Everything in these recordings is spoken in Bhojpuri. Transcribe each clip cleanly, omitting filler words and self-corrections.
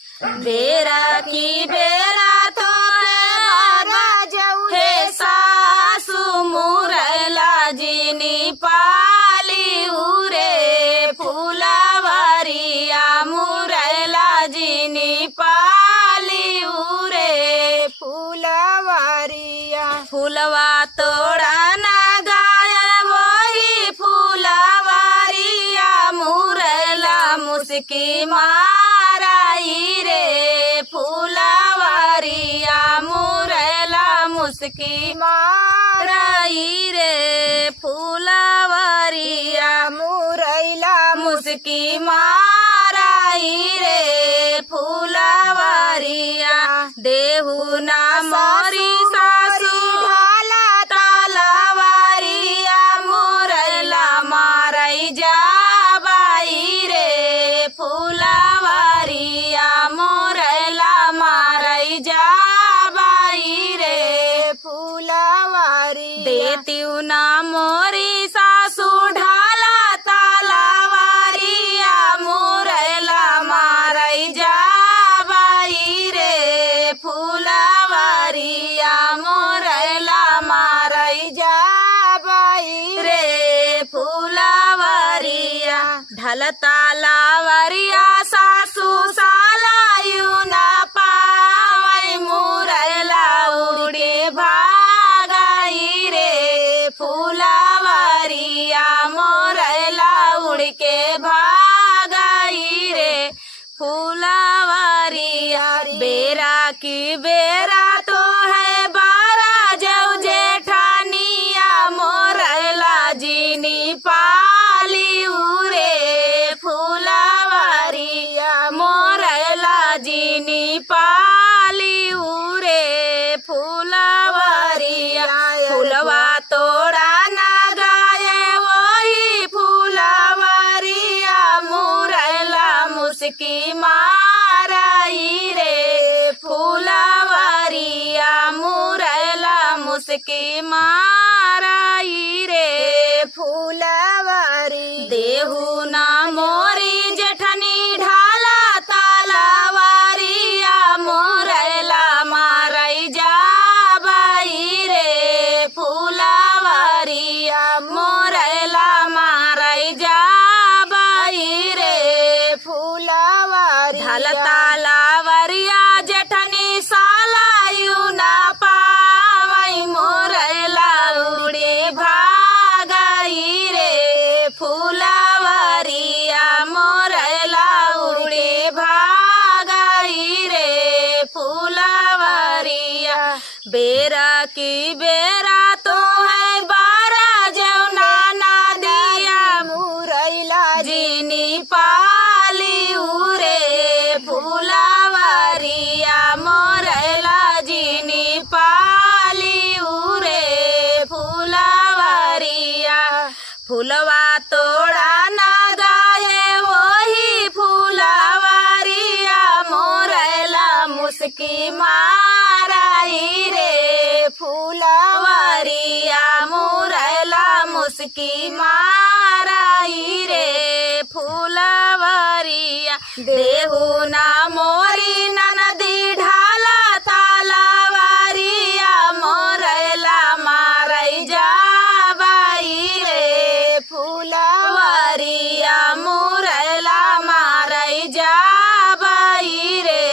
बेरा की बेरा तो है सासु मुरैला जिनी पाली उरे फूलवरिया मुरैला जिनी पाली उरे फूलवरिया फूलवा तोड़ा ना गाय वही फूलवरिया मुरैला मुस्की माराई रे फूलवरिया मुरैला मुस्की माराई रे फूलवरिया मुरैला मुस्की माराई रे फूलवरिया देहु ना मोरी सासू ढाला तलवारिया मुरैला मारई जाबाई रे फूलवरिया मुरैला मारई जाबाई रे फूलवरी देतीउ ना मोरी सासू ढाला तलवारिया मुरैला मारई जाबाई रे फूलवरिया मुरैला मारई जाबाई रे फूलवरिया ढलतालावरिया सासू सालायु न पावई मुरैला उड़े भागाई रे फूलवरिया मुरैला उड़ के भागाई रे फूलवरिया बेरा की बेरा तो है बारा जव जेठानिया मोरैला जिनी पाली उरे फूलवरिया मोरैला जिनी पाली उरे फूलवरिया फूलवा तोड़ा ना गाये वही फूलवरिया मुरैला मुस्की माराई रे फूलवरिया मुरैला मुस्की माराई रे फूलवरी देहु ना मोरी जेठनी ढाला तलवारिया मुरैला मारई जाबाई रे फूलवरिया मुरैला मारई जाबाई रे फूलवरी ढलतालावरिया जेठनी सालायु ना पावई मुरैला उड़े भागाई रे फूलवरिया मुरैला उड़े भागाई रे फूलवरिया बेरा की बेरा तो है बारा जवना ना दिया मुरैला जिनी पाली उरे फूलवरिया मुरैला जिनी पाली उरे फूलवरिया फूलवा तोड़ा ना गाये वही फूलवरिया मुरैला मुस्की माराई रे फूलवरिया मुरैला मुस्की माराई रे फूलवरिया देहु ना मोरी ननदी ढाला तलवारिया मुरैला मारई जाबाई रे फूलवरिया मुरैला मारई जाबाई रे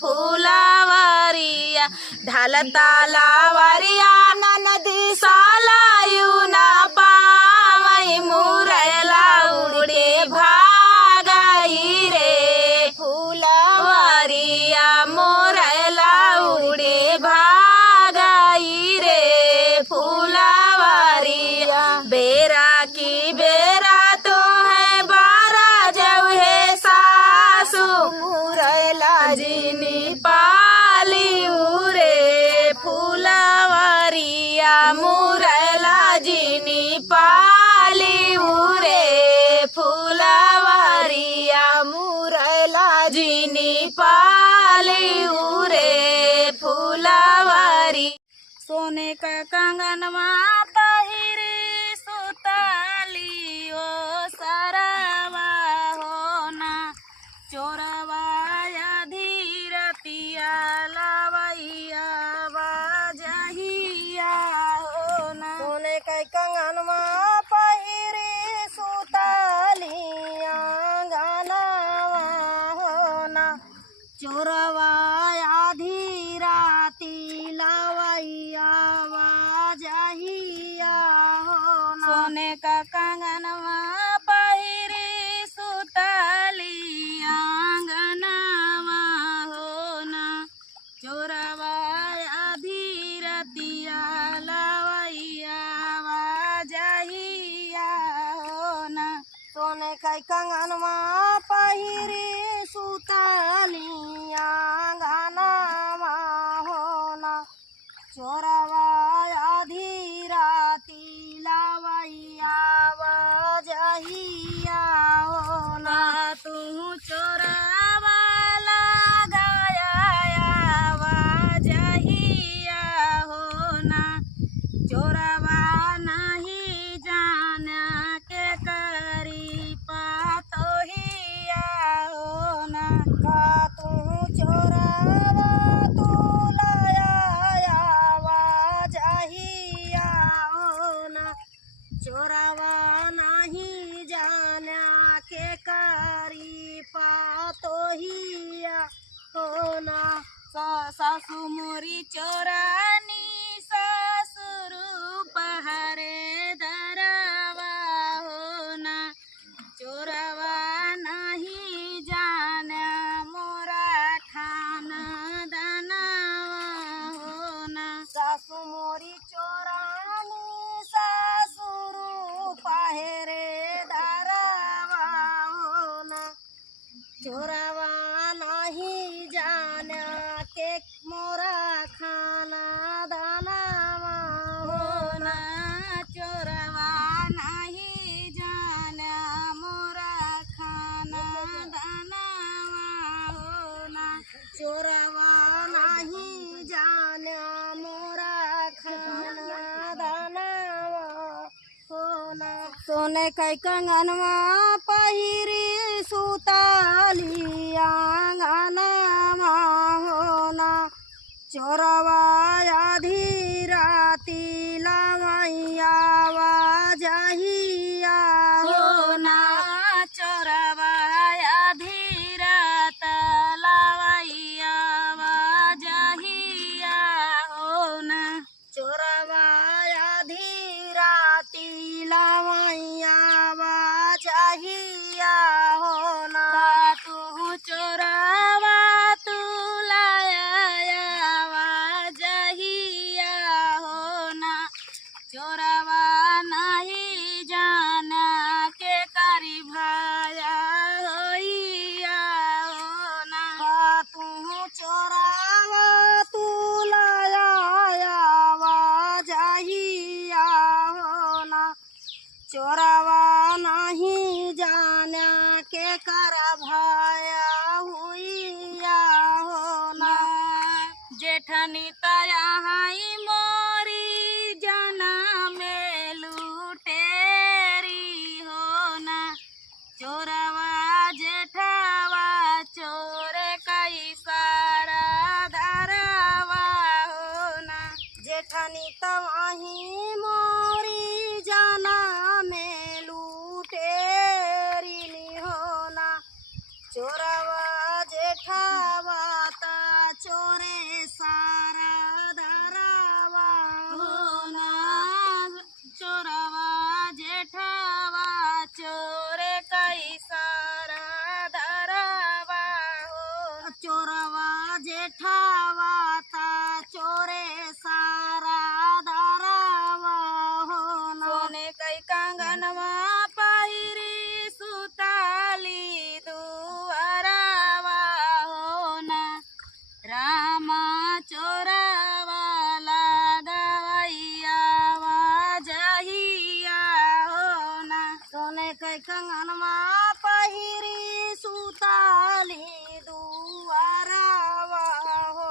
फूलवरिया ढलतालावरिया ननदी सालायु न पावई मुरैला उड़े भागाई रे फूलवरिया मुरैला उड़े भागाई रे फूलवरिया बेरा की बेरा तो है बारा जव है सासू मुरैला जिनी पाली उरे फूलवरिया मुरैला जिनी पाली उरे फूलवरिया मुरैला जिनी पाली उरे फूलवरी सोने का कंगनवा पहिरी सुताली ओ सरवा होना चोरवा आधी चोरवा आधी राती लावैया जहिया हो ना। सोने का कंगनवा पहिरी सुतली आंगनवा हो ना। चोरवा आधी रतिया लावैया जहिया हो ना। सोने का कंगनवा पहिरी सुतली आंगनवा हो ना। चोरवा आधी राती लावैया जहिया हो ना। तू चोरवा लगाया जहिया हो ना। चोरवा नहीं जाना के करी पातोहिया हो ना। का तू चोरवा तू लाया जहिया हो ना। चोरवा नहीं जाना के करी पातोहिया हो ना। सासू मोरी चोरानी ससुर पहरे दरवा हो ना। चोरवा नहीं जाना मोरा खाना दनावा हो ना। सासू मोरी चोरानी सासुरु पहरे दरवा हो ना। चोरवा नहीं जाना के मोरा खाना दानावा हो ना। चोरवा नहीं जाना मोरा खाना दनावा हो ना। चोरवा नहीं जाना मोरा खाना दानावा हो ना। सोने के कंगनवा पहिरी सुतली आंगनवा हो ना। चोरवा आधी राती लावैया जहिया हो ना। चोरवा आधी रात लावैया जहिया हो ना। चोरवा आधी राती लावैया जहिया हो ना। तू चोरवा तू लाया जहिया हो ना। चोरवा नहीं जाना के करी भाया होइया हो ना। का तू चोरवा तू लाया जहिया हो ना। चोरवा नहीं जाना के कर भाया हुइया हो ना। जेठनी तया हाई मोरी जना में लुटेरी हो ना। चोरवा जेठवा चोरे कई सारा धरवा हो ना। जेठनी तवाही मोरी जाना में लूटेरी हो ना। चोरवा जेठावा ता चोरे सारा धरावा हो ना। चोरवा जेठवा चोरे कई सारा धरवा हो। चोरवा जेठावा ता चोरे सारा धरावा हो ना। सोने कई कंगनवा पहिरी सुताली दुआरावा हो ना। रामा चोरवा लगावैया जहिया हो ना। सोने के कंगनवा पहिरी सुताली दुआरावा हो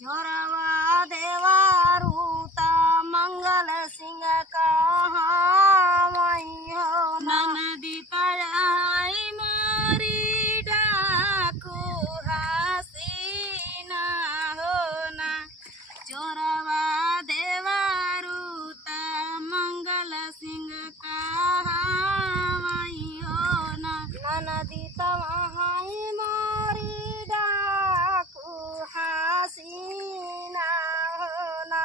चोरवा देवारूता मंगल सिंह कहावई हो ना। नदी तड़ाई मोरी डाकू हसीना हो ना। चोरवा देवारूता मंगल सिंह कहावई हो ना। नदी तवहाई मोरी डाकू हसीना हो ना।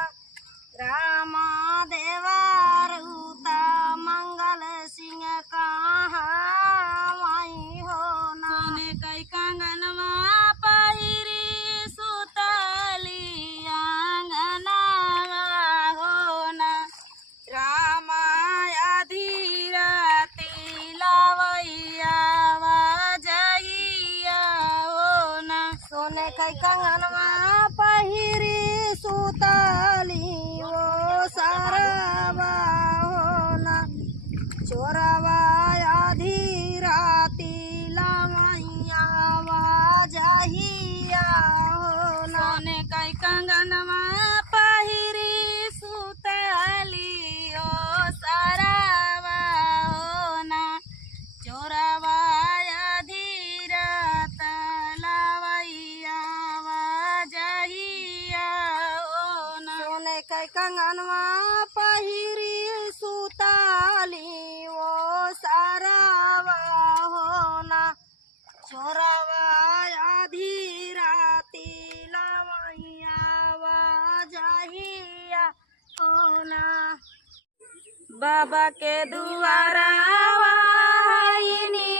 रामा देवारूता मंगल सिंह कहावई हो ना। सोने कई कंगनवा पहिरी सुतली आंगनवा हो ना। रामा धीरा तिलवैया वजहिया हो ना। सोने कई कंगनवा पहिरी सुतली वो सारवा हो ना। चोरवा आधी राती लमैया वजहिया हो ना। सोने कई कंगनवा पहिरी सुतली ओ सारावा हो ना। चोरवा धीरा तलवैया वजहिया हो ना। सोने कई कंगनवा पहिरी सुतली वो सारवा हो ना। चोरवा आधी राती लमैया वजहिया हो ना। बाबा के दुआरा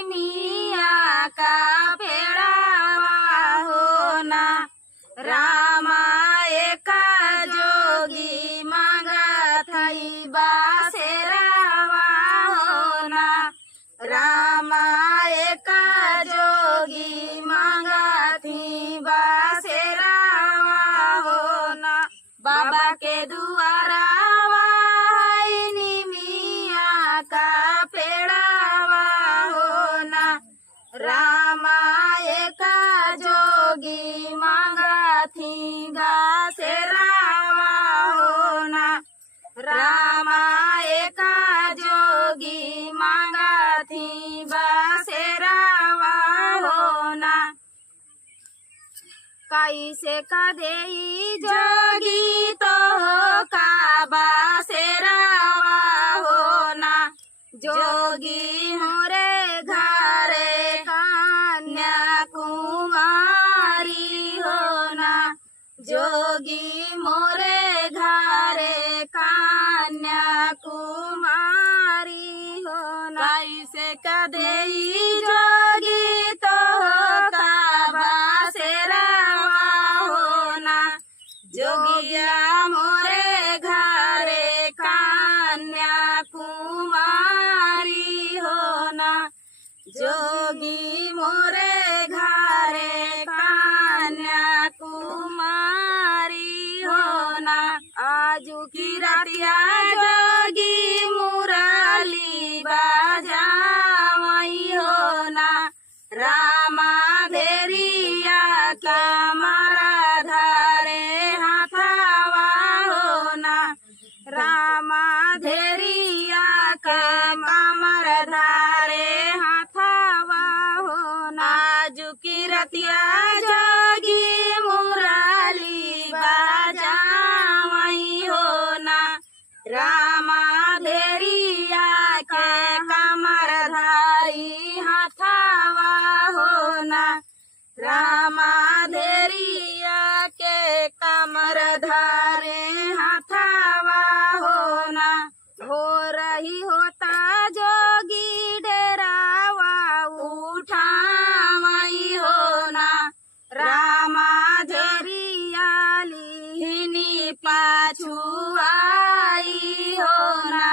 मिया का पेड़ावा हो ना। रामा एक जोगी मांगत हई बासेरावा हो ना। रामा एक जोगी मांगत ही बासेरावा हो ना। बाबा के दुआरा मिया का पेड़ावा हो ना। रामा एक जोगी मांगथी बासेरावा हो ना। रामा एक जोगी मांगथी बासेरावा हो ना। कैसे कदेई जोगी तो का बासेरावा हो ना। जोगी मोरे घरे कन्याकुमारी हो ना। जोगी मोरे घरे कन्याकुमारी हो ना। कैसे कदेई जोगी तो का बासेरावा हो ना। जोगिया मोरे घरे कन्याकुमारी हो ना। जोगी मोरे घरे कन्याकुमारी हो ना। आजू की रातिया जोगी मुरली बजावई हो ना। रामा धेरिया का मारा धारे हाथावा हो ना। रामा धेरिया का मामर धारे हाथावा हो ना। आजू की रतिया जोगी मुरली बजावई हो ना। रामा धेरिया के कमर धारी हाथावा हो ना। रामा धेरिया के कमर धारे हाथावा हो ना। हो रही होता जोगी डेरावा उठावई हो ना। रामा धेरिया लिहिनी पाछू आई हो ना।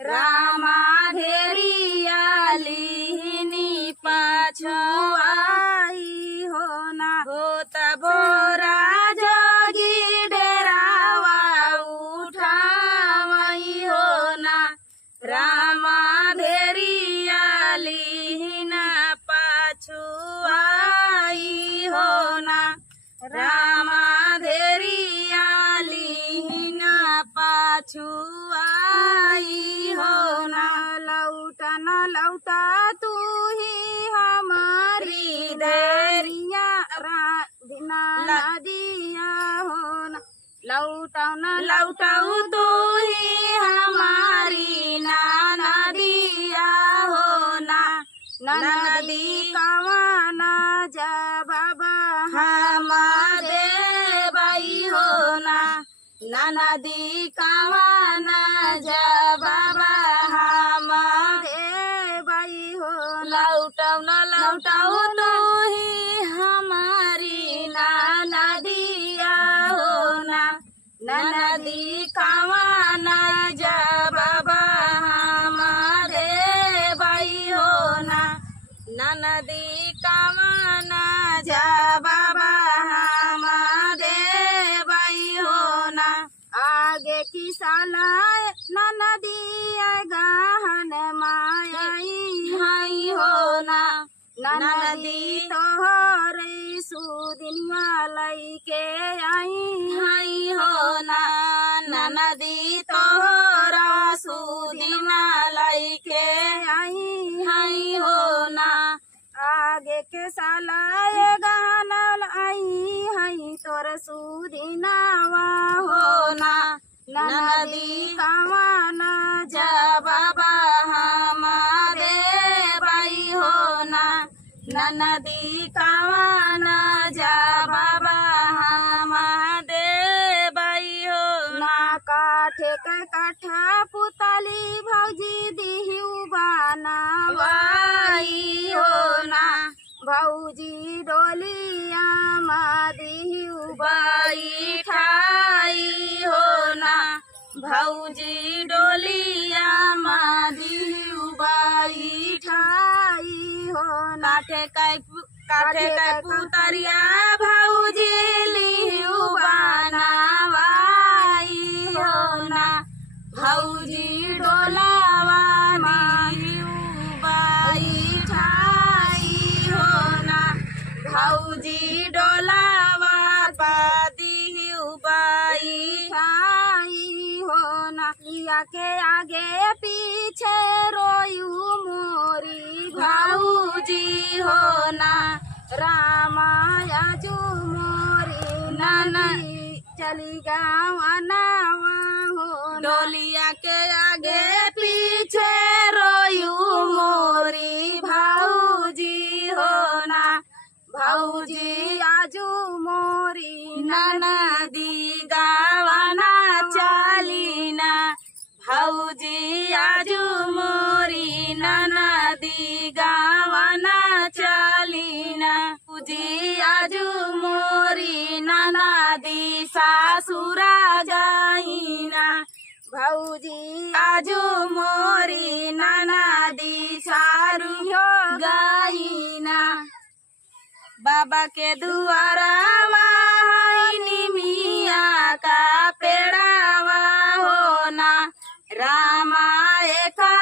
रामा धेरिया लिहिनी पाछू आई हो ना। होता भोरा जोगी डेरावा उठावई हो ना। रामा धेरिया लिहिना पाछू आई हो ना। रामा धेरिया छुआई हो ना। लौटा न लौटा तू ही हमारी दरिया बिना नदिया हो ना। लौटा न लौटाऊ तू ही हमारी नाना दिया हो ना। नदी कवाना जा बाबा हमारे बाई हो ना। नदी कावाना जा बाबा हमारे बाई हो लौटाऊ न लौटाऊ तू ही हमारी नाना दिया हो ना। नदी कावाना जा बाबा हमारे बाई हो ना। नदी कावाना जा बाबा हमारे बाई हो ना। आगे की साला नदी गहन मायाई हाई हो ना। नदी तोहरे सुदिनिया लैके आई हाई हो ना। नदी तोहरा सुदिना लैके आई हाई हो ना। आगे के साला गहन आई हई तोर सुदिनावा हो ना। नदी कवाना जा बाबा हमारे बाई हो ना। नदी कावाना जा बाबा हमारे बाई हो ना। काठे के काठा पुताली भौजी दिहु बाई हो ना। भौजी डोलिया दिहु बाई ठाई हो ना। भौजी डोलिया मादी बाई ठाई हो ना। काठे कै पुतरिया भौजी लिहु बनावाई हो ना। भौजी डोलावा लिहु बाई ठाई हो ना। भौजी डोलावा पादिहु बाई ठाई हो ना। लिया के आगे पीछे रोयू मोरी भौजी हो ना। रामायाजू मोरी नदी चली गाँव हो डोलिया के आगे पीछे रोयू मोरी भौजी हो ना। भौजी आजू मोरी नदी गावाना चालीना। भौजी आजू मोरी नदी गावाना चालीना। भौजी आजू मोरी नदी सासुरा जाइना। भौजी आजू मोरी नदी सारू गाइना। बाबा के दुआरा मिया का पेड़ावा हो ना। रामा एका